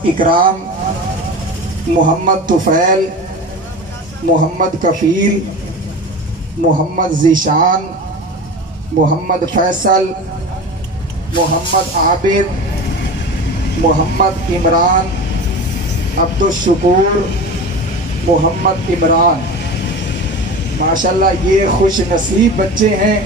मोहम्मद इकराम, मोहम्मद तुफैल, मोहम्मद कफील, मोहम्मद ज़ीशान, मोहम्मद फैसल, मोहम्मद आबिद, मोहम्मद इमरान, अब्दुल शुकूर, मोहम्मद इमरान। माशाल्लाह ये खुश नसीब बच्चे हैं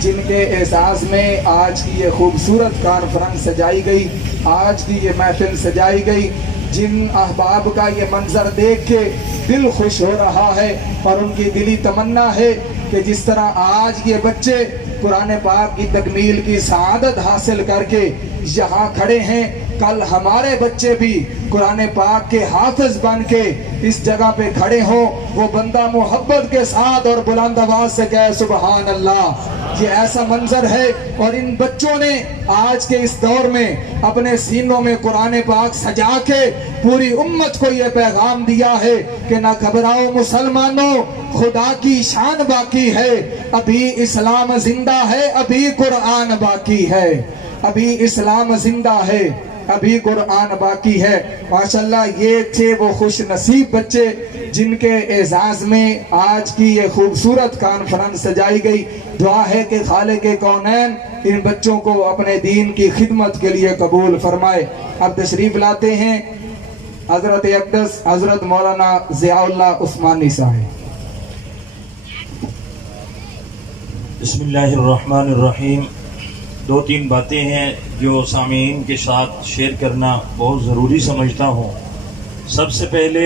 जिनके एजाज़ में आज की ये खूबसूरत कॉन्फ्रेंस सजाई गई, आज की ये महफिल सजाई गई, जिन अहबाब का ये मंजर देख के दिल खुश हो रहा है और उनकी दिली तमन्ना है कि जिस तरह आज ये बच्चे कुरान पाक की तकमील की सआदत हासिल करके यहाँ खड़े हैं, कल हमारे बच्चे भी कुरान पाक के हाफिज बन के इस जगह पे खड़े हों। वो बंदा मोहब्बत के साथ और बुलंद आवाज से कहे सुबहान अल्लाह। ये ऐसा मंजर है और इन बच्चों ने आज के इस दौर में अपने सीनों में कुरान पाक सजा के पूरी उम्मत को ये पैगाम दिया है कि ना घबराओ मुसलमानों, खुदा की शान बाकी है, अभी इस्लाम जिंदा है, अभी कुरान बाकी है, अभी इस्लाम जिंदा है, अभी कुरान बाकी है। माशाल्लाह ये थे वो खुश नसीब बच्चे जिनके एजाज में आज की ये खूबसूरत कॉन्फ्रेंस सजाई गई। दुआ है कि खालिक कौनैन इन बच्चों को अपने दीन की खिदमत के लिए कबूल फरमाए। अब तशरीफ लाते हैं हजरत अक़दस हजरत मौलाना ज़ियाउल्लाह उस्मानी साहब। बिस्मिल्लाहिर्रहमानिर्रहीम। दो तीन बातें हैं जो सामीन के साथ शेयर करना बहुत ज़रूरी समझता हूँ। सबसे पहले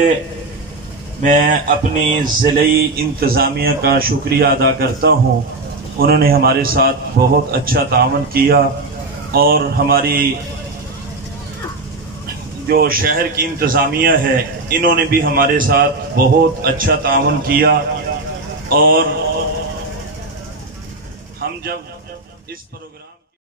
मैं अपनी ज़िले इंतज़ामिया का शुक्रिया अदा करता हूँ। उन्होंने हमारे साथ बहुत अच्छा तावन किया और हमारी जो शहर की इंतज़ामिया है इन्होंने भी हमारे साथ बहुत अच्छा तावन किया। और हम जब इस प्रोग्राम